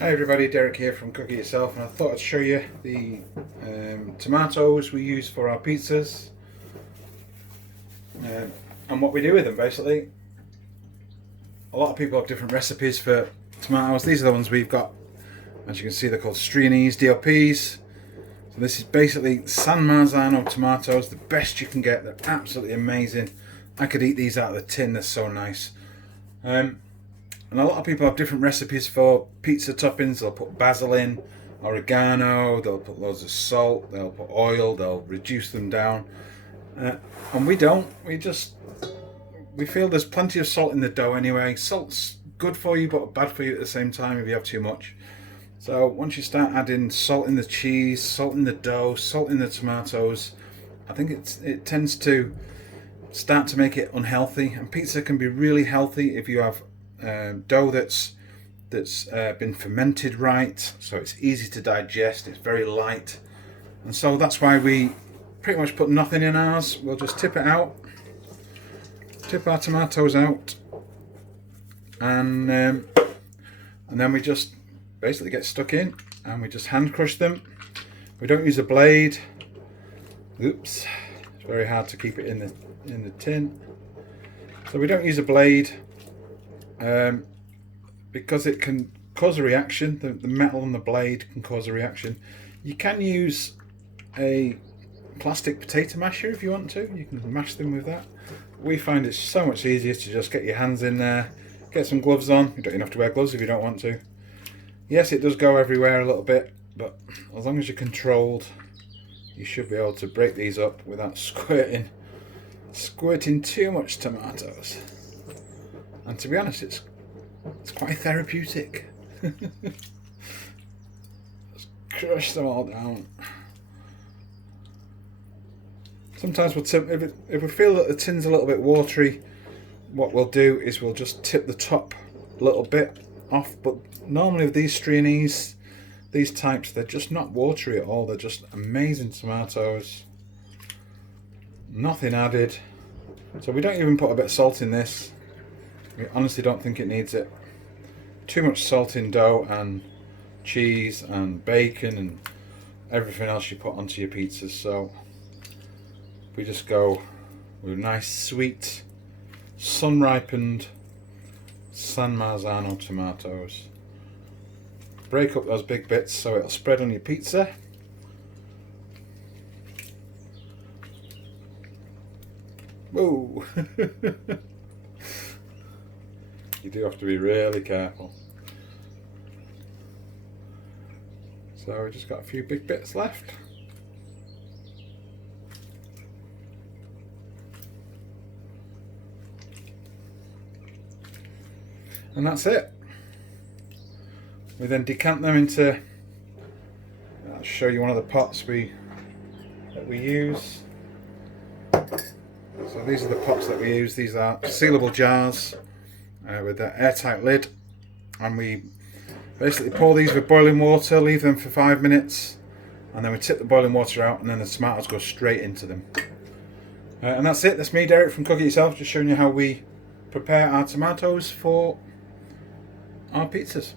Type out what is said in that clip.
Hi everybody, Derek here from Cook It Yourself, and I thought I'd show you the tomatoes we use for our pizzas and what we do with them basically. A lot of people have different recipes for tomatoes. These are the ones we've got. As you can see, they're called Strinese DOPs. So this is basically San Marzano tomatoes, the best you can get. They're absolutely amazing. I could eat these out of the tin, they're so nice. And a lot of people have different recipes for pizza toppings. They'll put basil in, oregano, they'll put loads of salt, they'll put oil, they'll reduce them down. And we don't. We feel there's plenty of salt in the dough anyway. Salt's good for you but bad for you at the same time if you have too much. So once you start adding salt in the cheese, salt in the dough, salt in the tomatoes, I think it tends to start to make it unhealthy. And pizza can be really healthy if you have dough that's been fermented right, so it's easy to digest, it's very light, and so that's why we pretty much put nothing in ours. We'll just tip it out, tip our tomatoes out, and then we just basically get stuck in and we just hand crush them. We don't use a blade. Oops, it's very hard to keep it in the tin, so we don't use a blade. Because it can cause a reaction. The metal on the blade can cause a reaction. You can use a plastic potato masher if you want to. You can mash them with that. We find it's so much easier to just get your hands in there, get some gloves on. You don't even have to wear gloves if you don't want to. Yes, it does go everywhere a little bit, but as long as you're controlled, you should be able to break these up without squirting too much tomatoes. And to be honest, it's quite therapeutic. Just crush them all down. Sometimes we'll tip, if we feel that the tin's a little bit watery, what we'll do is we'll just tip the top a little bit off. But normally with these Strinese, these types, they're just not watery at all. They're just amazing tomatoes. Nothing added. So we don't even put a bit of salt in this. We honestly don't think it needs it. Too much salt in dough and cheese and bacon and everything else you put onto your pizzas. So we just go with nice sweet sun-ripened San Marzano tomatoes. Break up those big bits so it'll spread on your pizza. Whoa! You do have to be really careful. So we just got a few big bits left. And that's it. We then decant them into, I'll show you one of the pots that we use. So these are the pots that we use. These are sealable jars with an airtight lid, and we basically pour these with boiling water, leave them for 5 minutes, and then we tip the boiling water out, and then the tomatoes go straight into them. And that's it. That's me, Derek from Cook It Yourself, just showing you how we prepare our tomatoes for our pizzas.